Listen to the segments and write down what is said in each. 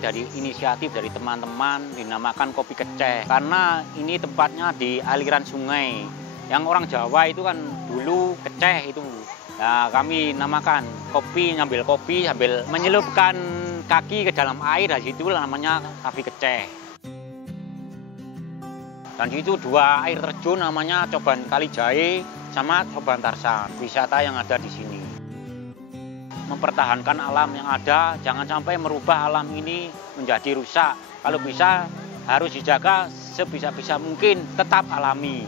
dari inisiatif dari teman-teman dinamakan Kopi Keceh. Karena ini tempatnya di aliran sungai. Yang orang Jawa itu kan dulu keceh itu. Nah, kami namakan kopi, nyambil kopi sambil menyelupkan kaki ke dalam air, dari situ namanya Kopi Keceh. Dan itu dua air terjun namanya Coban Kalijahe sama Coban Tarsan, wisata yang ada di sini. Mempertahankan alam yang ada, jangan sampai merubah alam ini menjadi rusak. Kalau bisa harus dijaga sebisa-bisa mungkin tetap alami.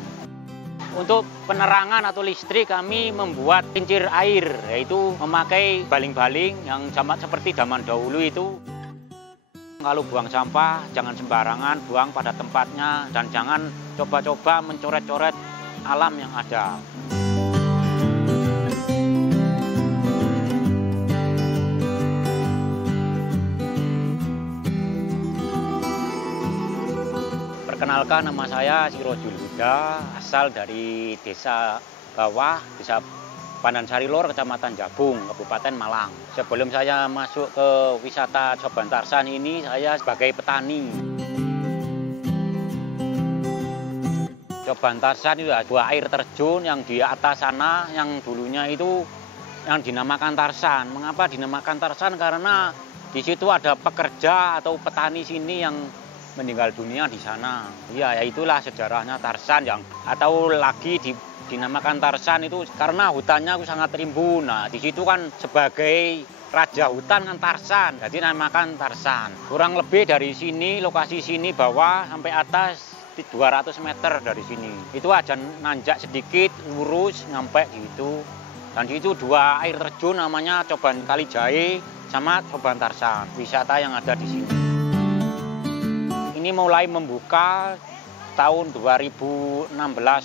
Untuk penerangan atau listrik kami membuat kincir air, yaitu memakai baling-baling yang seperti zaman dahulu itu. Kalau buang sampah jangan sembarangan, buang pada tempatnya dan jangan coba-coba mencoret-coret alam yang ada. Perkenalkan, nama saya Sirojul Huda, asal dari Desa Bawah, Desa Pandansari Lor, Kecamatan Jabung, Kabupaten Malang. Sebelum saya masuk ke wisata Coban Tarsan ini, saya sebagai petani. Coban Tarsan itu dua air terjun yang di atas sana, yang dulunya itu yang dinamakan Tarsan. Mengapa dinamakan Tarsan? Karena di situ ada pekerja atau petani sini yang meninggal dunia di sana. Ya itulah sejarahnya Tarsan yang atau lagi dinamakan Tarsan itu karena hutannya sangat rimbun. Nah, di situ kan sebagai raja hutan kan Tarsan, jadi namakan Tarsan. Kurang lebih dari sini, lokasi sini bawah sampai atas 200 meter dari sini. Itu aja nanjak sedikit, lurus nyampe gitu. Dan di situ dua air terjun namanya Coban Kalijahe sama Coban Tarsan, wisata yang ada di sini. Ini mulai membuka tahun 2016.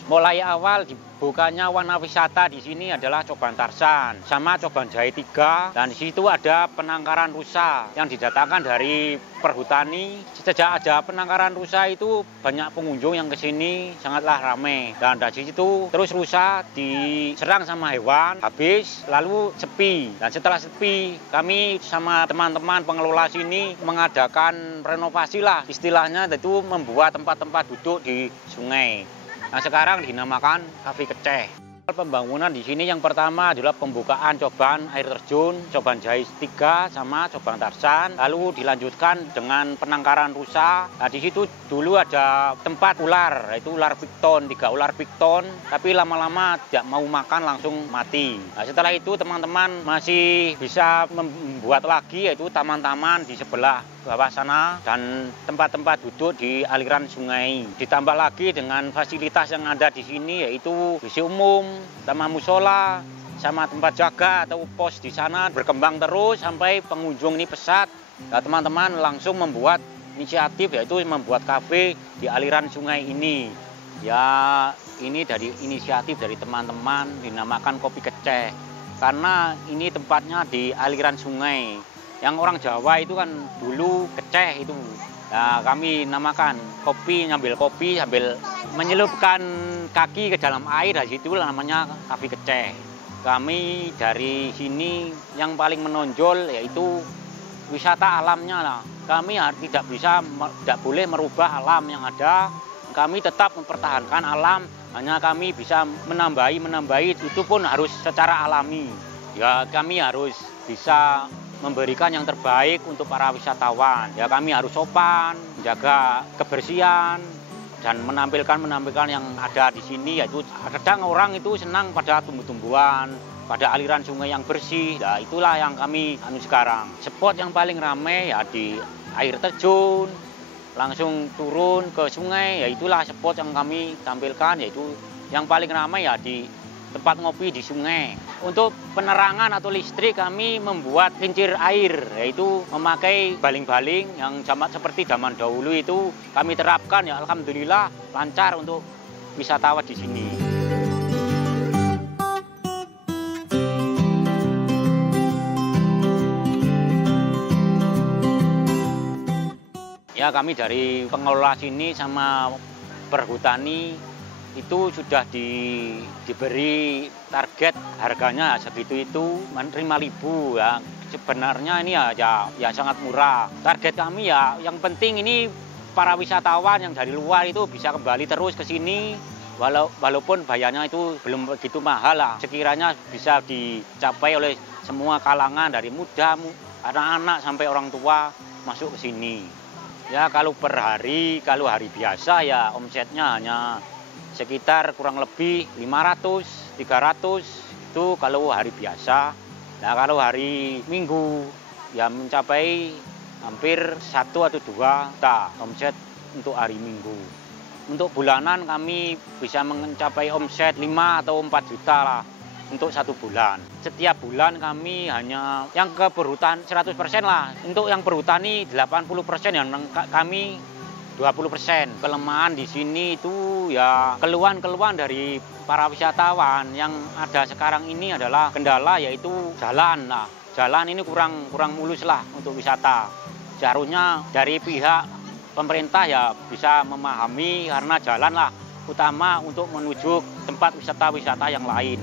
Mulai awal dibukanya warna wisata di sini adalah Coban Tarsan sama Coban Jahe 3, dan di situ ada penangkaran rusa yang didatangkan dari perhutani. Sejak ada penangkaran rusa itu banyak pengunjung yang ke sini sangatlah ramai, dan dari situ terus rusa diserang sama hewan, habis lalu sepi. Dan setelah sepi, kami sama teman-teman pengelola sini mengadakan renovasi lah istilahnya, itu membuat tempat-tempat duduk di sungai. Nah, sekarang dinamakan Kopi Keceh. Pembangunan di sini yang pertama adalah pembukaan coban air terjun, Coban Jahe 3 sama Coban Tarsan, lalu dilanjutkan dengan penangkaran rusa. Nah, di situ dulu ada tempat ular, yaitu ular pikton, 3 ular pikton, tapi lama-lama tidak mau makan langsung mati. Nah, setelah itu teman-teman masih bisa membuat lagi, yaitu taman-taman di sebelah bawah sana dan tempat-tempat duduk di aliran sungai. Ditambah lagi dengan fasilitas yang ada di sini, yaitu WC umum, taman musola, sama tempat jaga atau pos di sana berkembang terus sampai pengunjung ini pesat. Nah, teman-teman langsung membuat inisiatif, yaitu membuat kafe di aliran sungai ini. Ya, ini dari inisiatif dari teman-teman dinamakan Kopi Keceh. Karena ini tempatnya di aliran sungai. Yang orang Jawa itu kan dulu keceh itu. Nah, kami namakan kopi, nyambil kopi sambil menyelupkan kaki ke dalam air, dari situ namanya Kopi Keceh. Kami dari sini yang paling menonjol yaitu wisata alamnya lah. Kami tidak boleh merubah alam yang ada. Kami tetap mempertahankan alam, hanya kami bisa menambahi itu pun harus secara alami. Ya, kami harus bisa memberikan yang terbaik untuk para wisatawan. Ya, kami harus sopan, menjaga kebersihan, dan menampilkan yang ada di sini. Yaitu kadang orang itu senang pada tumbuh-tumbuhan, pada aliran sungai yang bersih. Nah, itulah yang kami sekarang. Spot yang paling ramai ya di air terjun, langsung turun ke sungai. Ya, itulah spot yang kami tampilkan, yaitu yang paling ramai ya di tempat ngopi di sungai. Untuk penerangan atau listrik kami membuat kincir air, yaitu memakai baling-baling yang seperti zaman dahulu itu kami terapkan. Ya, alhamdulillah lancar untuk wisatawan di sini. Ya, kami dari pengelola sini sama perhutani itu sudah diberi target harganya segitu itu 5.000 ya. Sebenarnya ini ya sangat murah. Target kami ya yang penting ini para wisatawan yang dari luar itu bisa kembali terus ke sini. Walaupun bayarnya itu belum begitu mahal lah. Sekiranya bisa dicapai oleh semua kalangan dari muda, anak-anak sampai orang tua masuk ke sini. Ya kalau per hari, kalau hari biasa ya omsetnya hanya sekitar kurang lebih 500, 300 itu kalau hari biasa. Nah kalau hari Minggu ya mencapai hampir 1 atau 2 juta omset untuk hari Minggu. Untuk bulanan kami bisa mencapai omset 5 atau 4 juta lah untuk 1 bulan. Setiap bulan kami hanya yang ke perhutan 100% lah. Untuk yang perhutani 80%, yang kami 20%. Kelemahan di sini itu ya keluhan-keluhan dari para wisatawan yang ada sekarang ini adalah kendala yaitu jalan lah. Jalan ini kurang mulus lah untuk wisata. Seharusnya dari pihak pemerintah ya bisa memahami karena jalan lah utama untuk menuju tempat wisata-wisata yang lain.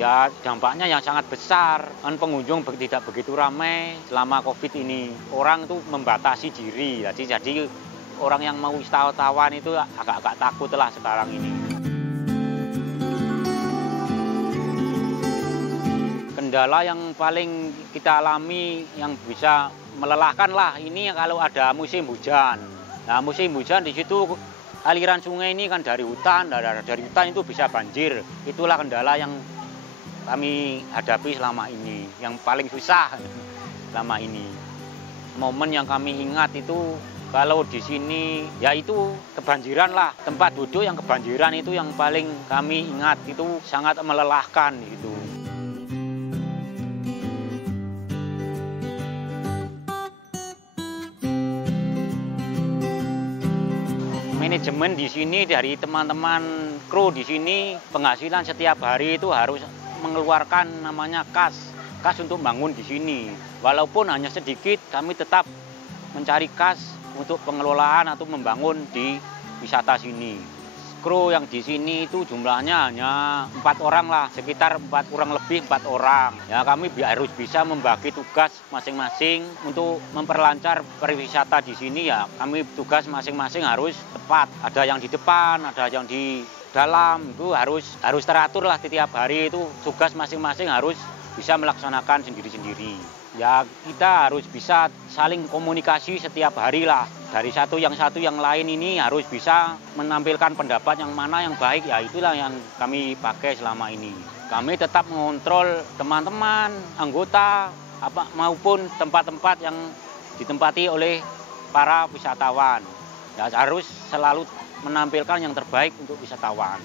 Ya dampaknya yang sangat besar, kan pengunjung tidak begitu ramai selama COVID ini. Orang itu membatasi diri, jadi orang yang mau wisatawan itu agak-agak takut lah sekarang ini. Kendala yang paling kita alami yang bisa melelahkan lah ini kalau ada musim hujan. Nah musim hujan di situ aliran sungai ini kan dari hutan itu bisa banjir. Itulah kendala yang kami hadapi selama ini, yang paling susah selama ini. Momen yang kami ingat itu kalau di sini yaitu kebanjiran lah, tempat duduk yang kebanjiran itu yang paling kami ingat, itu sangat melelahkan gitu. Manajemen di sini dari teman-teman kru di sini penghasilan setiap hari itu harus mengeluarkan namanya kas untuk bangun di sini. Walaupun hanya sedikit, kami tetap mencari kas untuk pengelolaan atau membangun di wisata sini. Kru yang di sini itu jumlahnya hanya 4 orang lah, sekitar kurang lebih 4 orang. Ya kami harus bisa membagi tugas masing-masing untuk memperlancar pariwisata di sini ya. Kami tugas masing-masing harus tepat. Ada yang di depan, ada yang di dalam, itu harus teratur lah setiap hari itu tugas masing-masing harus bisa melaksanakan sendiri-sendiri. Ya kita harus bisa saling komunikasi setiap hari lah. Dari satu yang lain ini harus bisa menampilkan pendapat yang mana yang baik, ya itulah yang kami pakai selama ini. Kami tetap mengontrol teman-teman, anggota, maupun tempat-tempat yang ditempati oleh para wisatawan. Ya harus selalu menampilkan yang terbaik untuk wisatawan.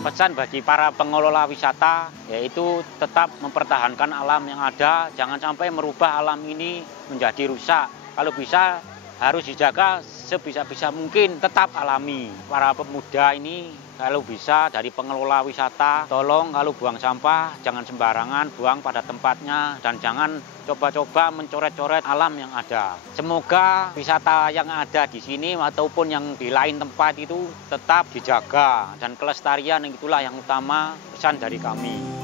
Pesan bagi para pengelola wisata yaitu tetap mempertahankan alam yang ada, jangan sampai merubah alam ini menjadi rusak. Kalau bisa harus dijaga sebisa-bisa mungkin tetap alami. Para pemuda ini kalau bisa dari pengelola wisata, tolong kalau buang sampah jangan sembarangan, buang pada tempatnya dan jangan coba-coba mencoret-coret alam yang ada. Semoga wisata yang ada di sini ataupun yang di lain tempat itu tetap dijaga dan kelestarian itulah yang utama pesan dari kami.